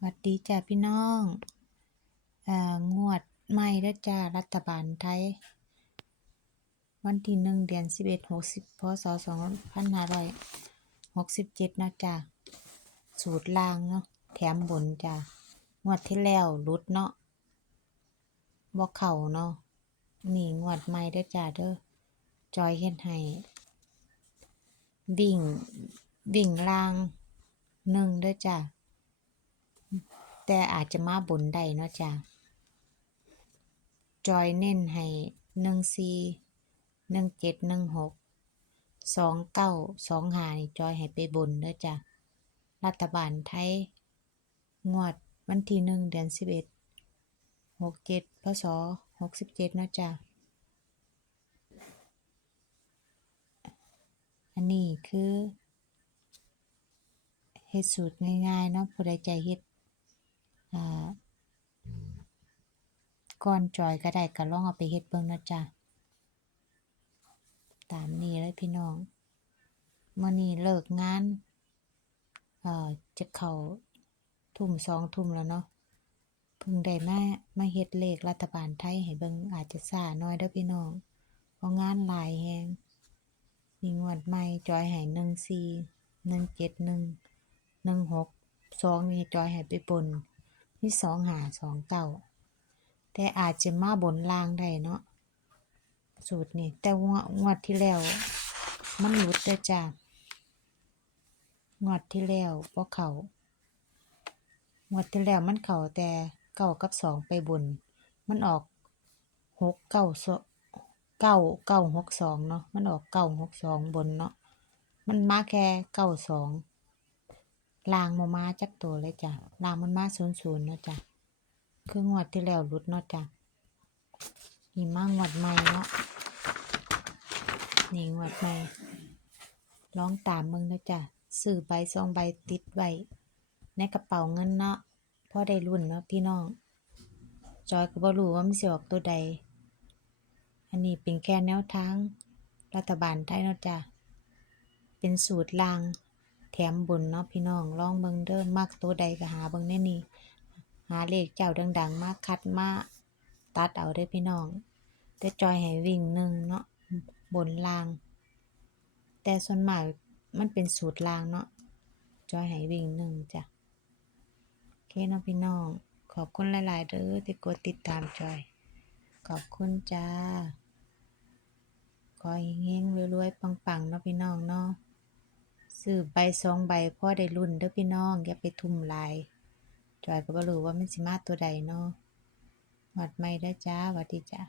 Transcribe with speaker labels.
Speaker 1: หวัดดีจ้าพี่น้ององวดใหม่เด้จ้ารัฐบาลไทย วันที่หนึ่งเดือนสิบเอ็ดหกสิบพศสองพันห้าร้อยหกสิบเจ็ดนะจ้าสูตรล่างเนาะแถมบนจ้างวดที่แล้วหลุดเนาะบ่เข้าเนาะนี่งวดใหม่เด้จ้าเด้อจอยเฮ็ดให้วิ่งวิ่งล่างหนึ่งเด้อจ้า แต่อาจจะมาบนได้เนาะจ้ะจอยเน้นให้หนึ่งสี่หนึ่งเจ็ดหนึ่งหกสองเก้าสองห้านี่จอยให้ไปบนเด้อจ้ะรัฐบาลไทย งวดวันที่หนึ่งเดือนสิบเอ็ดหกเจ็ดพศหกสิบเจ็ดเนาะจ้ะอันนี้คือเฮ็ดสูตรง่ายๆเนาะผู้ใดใจเฮ็ด ก่อนจอยก็ได้ก็ลองเอาไปเฮ็ดเบิ่งนะจ้ะตามนี้เลยพี่น้องมื้อนี้เลิกงาน เอ่อจะเข้าทุ่มสองทุ่มแล้วเนาะเพิ่งได้มามาเฮ็ดเลขรัฐบาลไทยให้เบิ่งอาจจะช้าหน่อยเด้อพี่น้องเพราะงานหลายแรงนี่งวดใหม่จอยให้หนึ่งสี่หนึ่งเจ็ดหนึ่งหนึ่งหกสองนี่จอยให้ไปบน มีสองหาสองเก้าแต่อาจจะมาบนล่างได้เนาะสูตรนี่แต่งวดงวดที่แล้ว มันหลุดเด้จ้ะงวดที่แล้วบ่เขางวดที่แล้วมันเขาแต่เก้ากับสองไปบน มันออกหกเก้าเก้าเก้าหกสองเนาะมันออกเก้าหกสองบนเนาะมันมาแค่เก้าสอง ลางบ่มาจักตัวเลยจ้ะลางมันมาศูนย์ศูนย์เนาะจ้ะคืองวดที่แล้วหลุดเนาะจ้ะนี่มางวดใหม่เนาะนี่งวดใหม่ลองตามเบิ่งเด้อจ้ะซื้อใบสองใบติดไว้ในกระเป๋าเงินเนาะพ่อได้ลุ้นเนาะพี่น้อง จอยก็บ่รู้ว่ามันสิออกตัวใด อันนี้เป็นแค่แนวทางรัฐบาลไทยเนาะจ้ะเป็นสูตรลาง แถมบนเนาะพี่น้องลองเบิ่งเด้อมักตัวใดก็หาเบิ่งในนี้หาเลขเจ้าดัง ๆ มาคัดมาตัดเอาเด้อพี่น้องแต่จอยให้วิ่งหนึ่งเนาะบนล่าง แต่ส่วนมากมันเป็นสูตรล่างเนาะจอยให้วิ่งหนึ่งจ้ะโอเคเนาะพี่น้อง ขอบคุณหลาย ๆเด้อที่กดติดตามจอย ขอบคุณจ้าขอให้เฮงๆรวยๆปังๆเนาะพี่น้องเนาะ ซื้อใบสองใบพ่อได้รุ่นเด้อพี่น้อง อย่าไปทุ่มลายจอยก็บ่รู้ว่ามันสิมาตัวใดเนาะหวดไม่ได้จ้าหวัดดีจ้า